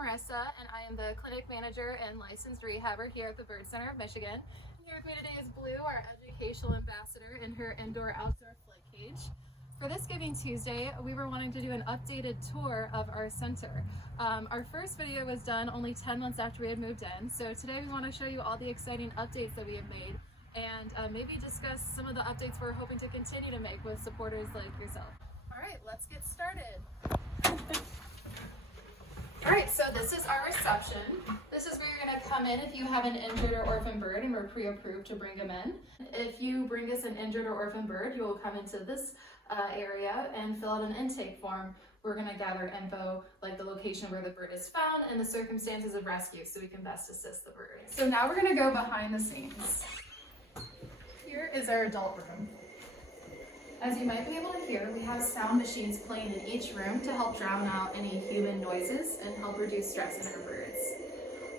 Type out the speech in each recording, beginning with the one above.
Marissa, and I am the clinic manager and licensed rehabber here at the Bird Center of Michigan. Here with me today is Blue, our educational ambassador, in her indoor-outdoor flight cage. For this Giving Tuesday, we were wanting to do an updated tour of our center. Our first video was done only 10 months after we had moved in, so today we want to show you all the exciting updates that we have made and maybe discuss some of the updates we're hoping to continue to make with supporters like yourself. All right, let's get started. All right, so this is our reception. This is where you're going to come in if you have an injured or orphan bird, and we're pre-approved to bring them in. If you bring us an injured or orphan bird, you will come into this area and fill out an intake form. We're going to gather info like the location where the bird is found and the circumstances of rescue so we can best assist the bird. So now we're going to go behind the scenes. Here is our adult room. As you might be able to hear, we have sound machines playing in each room to help drown out any human noises and help reduce stress in our birds.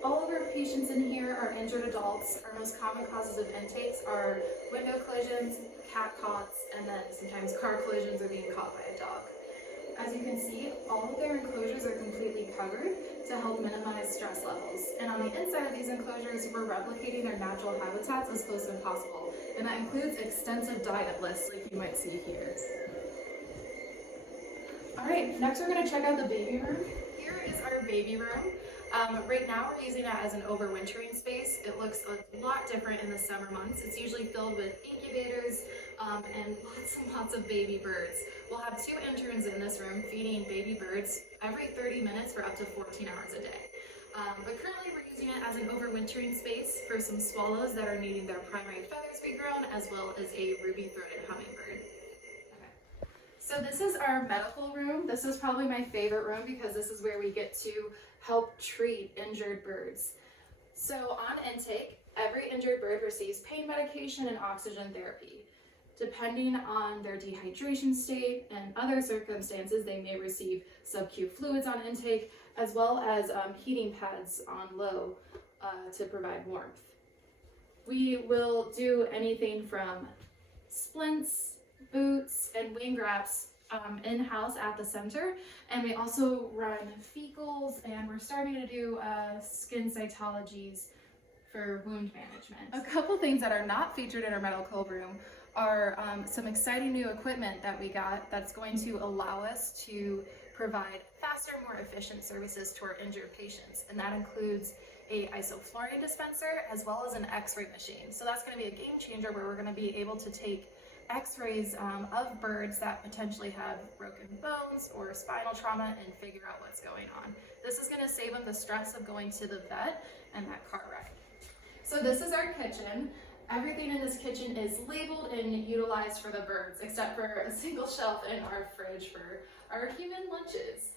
All of our patients in here are injured adults. Our most common causes of intakes are window collisions, cat cots, and then sometimes car collisions or being caught by a dog. As you can see, all of their enclosures are completely covered to help minimize stress levels. And on the inside of these enclosures, we're replicating their natural habitats as close as possible. And that includes extensive diet lists like you might see here. All right, next we're going to check out the baby room. Here is our baby room. Right now we're using it as an overwintering space. It looks a lot different in the summer months. It's usually filled with incubators and lots of baby birds. We'll have 2 interns in this room feeding baby birds every 30 minutes for up to 14 hours a day. But currently we're using it as an overwintering space for some swallows that are needing their primary feathers regrown, as well as a ruby-throated hummingbird. Okay. So this is our medical room. This is probably my favorite room because this is where we get to help treat injured birds. So on intake, every injured bird receives pain medication and oxygen therapy. Depending on their dehydration state and other circumstances, they may receive sub-Q fluids on intake, as well as heating pads on low to provide warmth. We will do anything from splints, boots, and wing wraps in-house at the center, and we also run fecals, and we're starting to do skin cytologies for wound management. A couple things that are not featured in our medical room are some exciting new equipment that we got that's going to allow us to provide faster, more efficient services to our injured patients, and that includes a isoflurane dispenser as well as an x-ray machine. So that's going to be a game changer where we're going to be able to take x-rays of birds that potentially have broken bones or spinal trauma and figure out what's going on. This is going to save them the stress of going to the vet and that car wreck. So this is our kitchen. Everything in this kitchen is labeled and utilized for the birds, except for a single shelf in our fridge for our human lunches.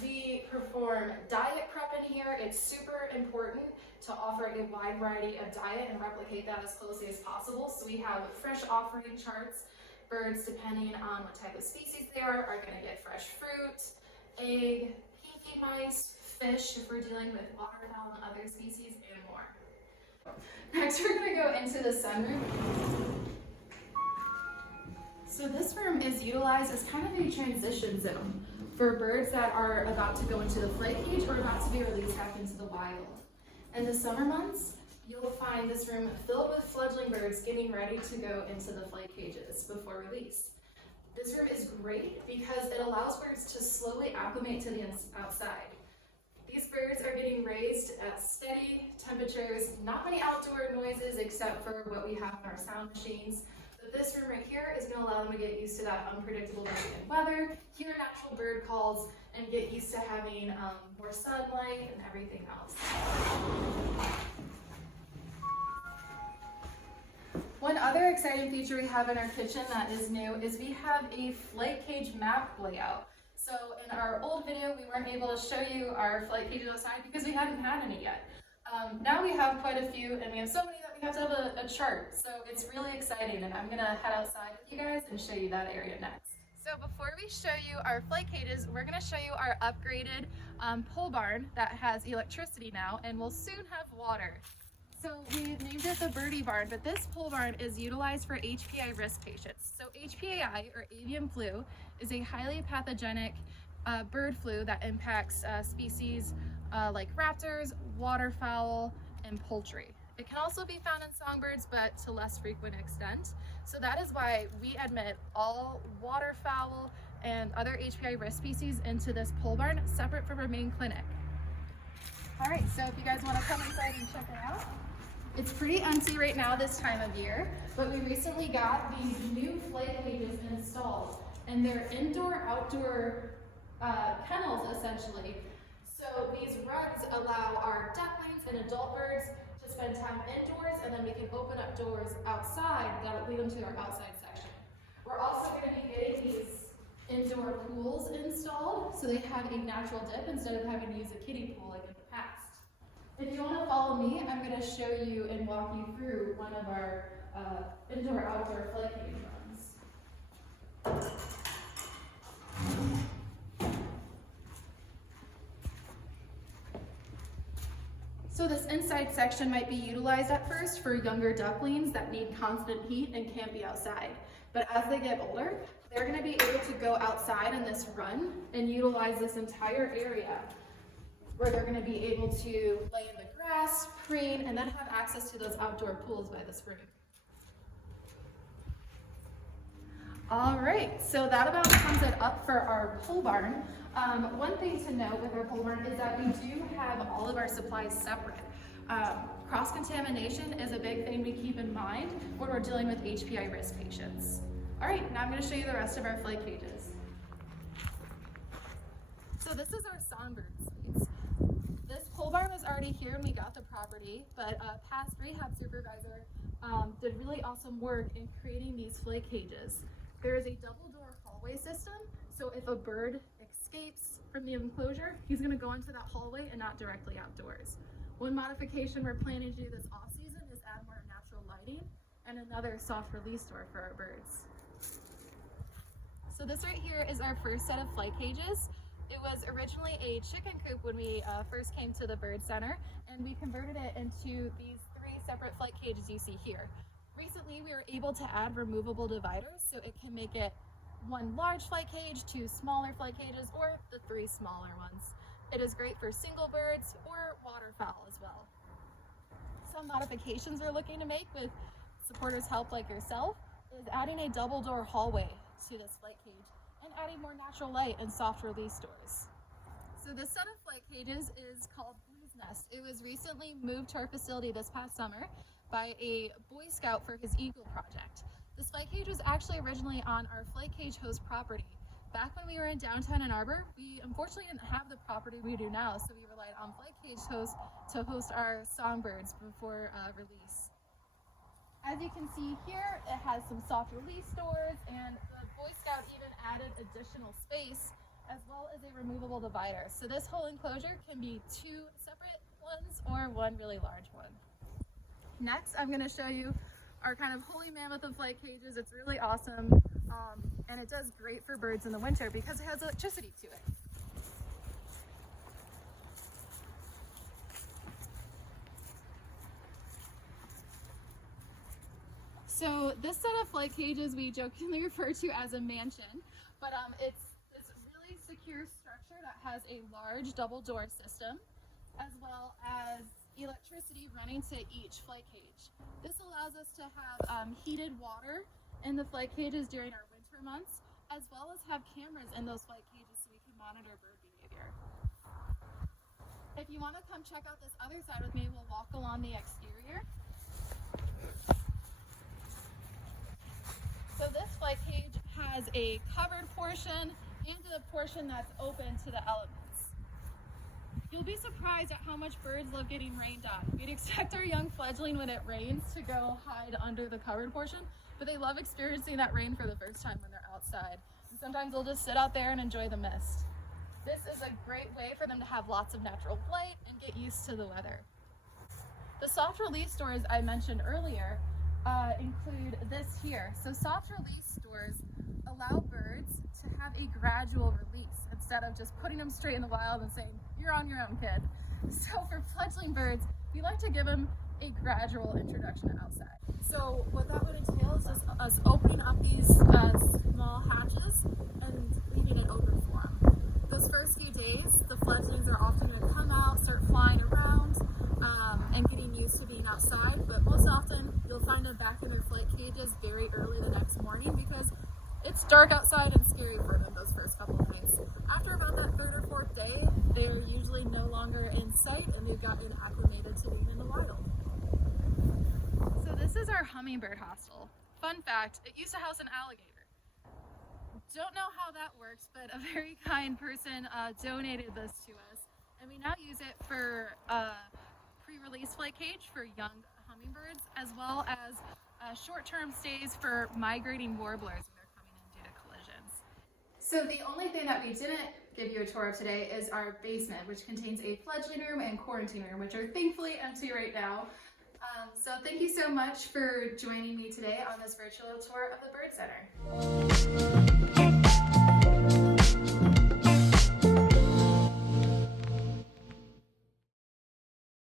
We perform diet prep in here. It's super important to offer a wide variety of diet and replicate that as closely as possible. So we have fresh offering charts. Birds, depending on what type of species they are going to get fresh fruit, egg, pinky mice, fish if we're dealing with waterfowl and other species, and more. Next, we're going to go into the sunroom. So this room is utilized as kind of a transition zone for birds that are about to go into the flight cage or about to be released back into the wild. In the summer months, you'll find this room filled with fledgling birds getting ready to go into the flight cages before release. This room is great because it allows birds to slowly acclimate to the outside. These birds are getting raised at steady temperatures, not many outdoor noises except for what we have in our sound machines. But this room right here is going to allow them to get used to that unpredictable Michigan weather, hear natural bird calls, and get used to having more sunlight and everything else. One other exciting feature we have in our kitchen that is new is we have a flight cage map layout. So in our old video, we weren't able to show you our flight cages outside because we hadn't had any yet. Now we have quite a few, and we have so many that we have to have a chart. So it's really exciting, and I'm gonna head outside with you guys and show you that area next. So before we show you our flight cages, we're gonna show you our upgraded pole barn that has electricity now, and will soon have water. So we named it the Birdie Barn, but this pole barn is utilized for HPI risk patients. So HPAI, or avian flu, is a highly pathogenic bird flu that impacts species like raptors, waterfowl, and poultry. It can also be found in songbirds, but to less frequent extent. So that is why we admit all waterfowl and other HPI risk species into this pole barn separate from our main clinic. All right, so if you guys want to come inside and check it out. It's pretty empty right now this time of year, but we recently got these new flight cages installed, and they're indoor-outdoor kennels essentially. So these runs allow our ducklings and adult birds to spend time indoors, and then we can open up doors outside that lead them to our outside section. We're also going to be getting these indoor pools installed, so they have a natural dip instead of having to use a kiddie pool like in the past. If you want to follow me, I'm going to show you and walk you through one of our indoor-outdoor flight cage runs. So this inside section might be utilized at first for younger ducklings that need constant heat and can't be outside. But as they get older, they're going to be able to go outside in this run and utilize this entire area where they're going to be able to lay in the grass, preen, and then have access to those outdoor pools by the spring. All right, so that about sums it up for our pole barn. One thing to note with our pole barn is that we do have all of our supplies separate. Cross-contamination is a big thing we keep in mind when we're dealing with HPI risk patients. All right, now I'm going to show you the rest of our flight cages. So this is our songbird suites. This pole barn was already here when we got the property, but past rehab supervisor did really awesome work in creating these flight cages. There is a double door hallway system, so if a bird escapes from the enclosure, he's going to go into that hallway and not directly outdoors. One modification we're planning to do this off season is add more natural lighting and another soft release door for our birds. So this right here is our first set of flight cages. It was originally a chicken coop when we first came to the bird center, and we converted it into these 3 separate flight cages you see here. Recently, we were able to add removable dividers, so it can make it 1 large flight cage, 2 smaller flight cages, or the 3 smaller ones. It is great for single birds or waterfowl as well. Some modifications we're looking to make with supporters' help like yourself is adding a double door hallway to this flight cage and adding more natural light and soft release doors. So this set of flight cages is called Blue's Nest. It was recently moved to our facility this past summer by a Boy Scout for his Eagle project. This flight cage was actually originally on our flight cage host property. Back when we were in downtown Ann Arbor, we unfortunately didn't have the property we do now, so we relied on flight cage hosts to host our songbirds before release. As you can see here, it has some soft release doors, and the Boy Scout even added additional space as well as a removable divider. So this whole enclosure can be 2 separate ones or 1 really large one. Next, I'm going to show you our kind of holy mammoth of flight cages. It's really awesome, and it does great for birds in the winter because it has electricity to it. So this set of flight cages we jokingly refer to as a mansion, but it's this really secure structure that has a large double door system as well as electricity running to each flight cage. This allows us to have heated water in the flight cages during our winter months, as well as have cameras in those flight cages so we can monitor bird behavior. If you want to come check out this other side with me, we'll walk along the exterior. So this flight cage has a covered portion and a portion that's open to the elements. You'll be surprised at how much birds love getting rained on. We'd expect our young fledgling when it rains to go hide under the covered portion, but they love experiencing that rain for the first time when they're outside. And sometimes they'll just sit out there and enjoy the mist. This is a great way for them to have lots of natural light and get used to the weather. The soft release doors I mentioned earlier include this here. So soft release doors allow birds to have a gradual release instead of just putting them straight in the wild and saying, "You're on your own, kid." So for fledgling birds, we like to give them a gradual introduction outside. So what that would entail is just us opening up these small hatches and leaving it open for them. Those cages very early the next morning because it's dark outside and scary for them those first couple of nights. After about that third or fourth day, they're usually no longer in sight and they've gotten acclimated to being in the wild. So this is our hummingbird hostel. Fun fact, it used to house an alligator. Don't know how that works, but a very kind person donated this to us, and we now use it for pre-release flight cage for young hummingbirds, as well as short-term stays for migrating warblers when they're coming in due to collisions. So the only thing that we didn't give you a tour of today is our basement, which contains a fledgling room and quarantine room, which are thankfully empty right now. So thank you so much for joining me today on this virtual tour of the Bird Center.